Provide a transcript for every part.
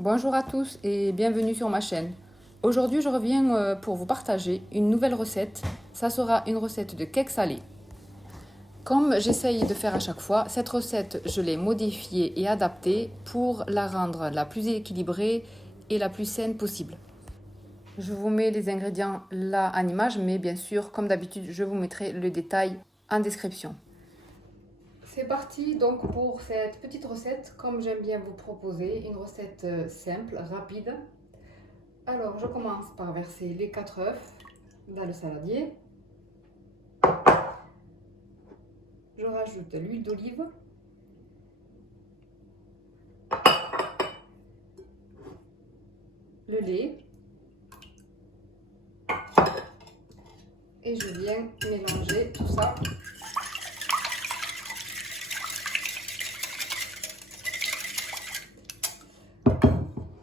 Bonjour à tous et bienvenue sur ma chaîne. Aujourd'hui, je reviens pour vous partager une nouvelle recette. Ça sera une recette de cake salé. Comme j'essaye de faire à chaque fois, cette recette, je l'ai modifiée et adaptée pour la rendre la plus équilibrée et la plus saine possible. Je vous mets les ingrédients là en image, mais bien sûr, comme d'habitude, je vous mettrai le détail en description. C'est parti donc pour cette petite recette, comme j'aime bien vous proposer, une recette simple, rapide. Alors je commence par verser les 4 œufs dans le saladier. Je rajoute l'huile d'olive, le lait et je viens mélanger tout ça.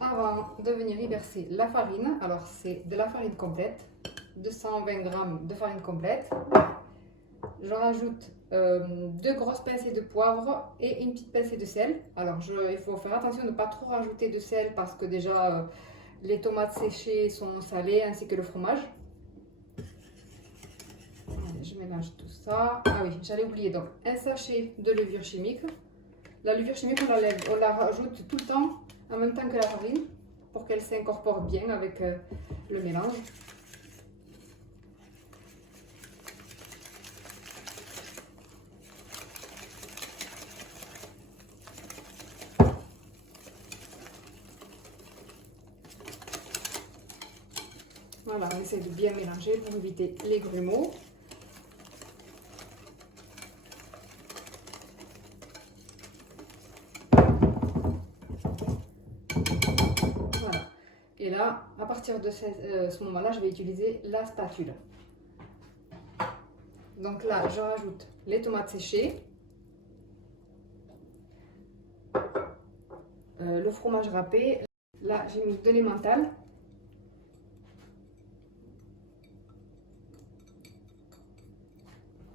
Avant de venir y verser la farine, alors c'est de la farine complète, 220 g de farine complète. Je rajoute 2 grosses pincées de poivre et une petite pincée de sel. Alors il faut faire attention de ne pas trop rajouter de sel parce que déjà les tomates séchées sont salées ainsi que le fromage. Allez, je mélange tout ça. Ah oui, j'allais oublier, donc un sachet de levure chimique. La levure chimique, on la rajoute tout le temps en même temps que la farine pour qu'elle s'incorpore bien avec le mélange. Voilà, on essaie de bien mélanger pour éviter les grumeaux. Voilà. Et là, à partir de ce moment-là, je vais utiliser la spatule. Donc là, je rajoute les tomates séchées, le fromage râpé. Là, j'ai mis de l'emmental.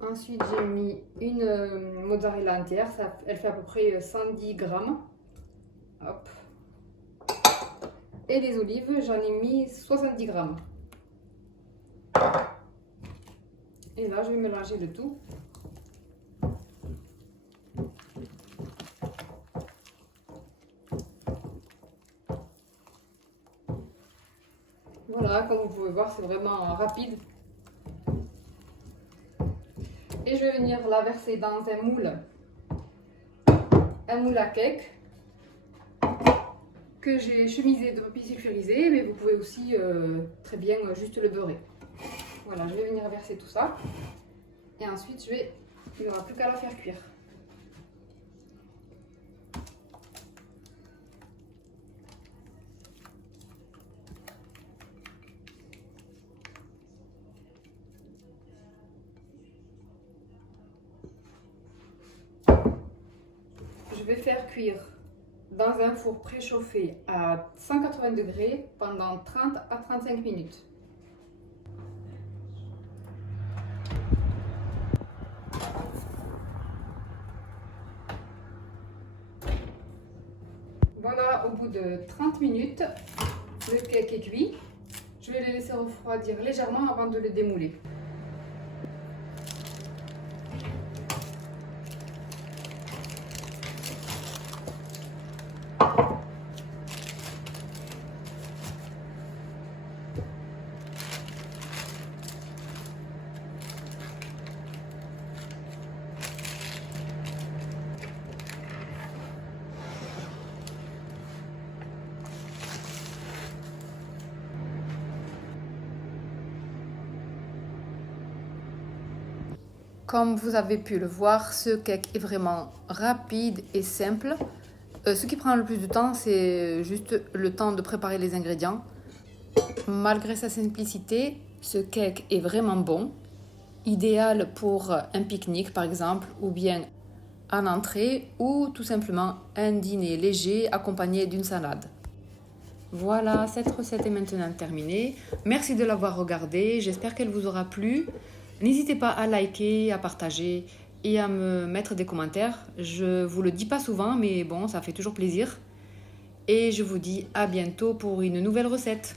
Ensuite, j'ai mis une mozzarella entière, elle fait à peu près 110 grammes. Hop. Et les olives, j'en ai mis 70 grammes. Et là, je vais mélanger le tout. Voilà, comme vous pouvez voir, c'est vraiment rapide. Et je vais venir la verser dans un moule à cake que j'ai chemisé de papier sulfurisé, mais vous pouvez aussi très bien juste le beurrer. Voilà, je vais venir verser tout ça et ensuite il n'y aura plus qu'à la faire cuire. Je vais faire cuire dans un four préchauffé à 180 degrés pendant 30 à 35 minutes. Voilà, au bout de 30 minutes, le cake est cuit. Je vais le laisser refroidir légèrement avant de le démouler. Comme vous avez pu le voir, ce cake est vraiment rapide et simple. Ce qui prend le plus de temps, c'est juste le temps de préparer les ingrédients. Malgré sa simplicité, ce cake est vraiment bon. Idéal pour un pique-nique par exemple, ou bien en entrée, ou tout simplement un dîner léger accompagné d'une salade. Voilà, cette recette est maintenant terminée. Merci de l'avoir regardée, j'espère qu'elle vous aura plu. N'hésitez pas à liker, à partager et à me mettre des commentaires. Je vous le dis pas souvent, mais bon, ça fait toujours plaisir. et je vous dis à bientôt pour une nouvelle recette.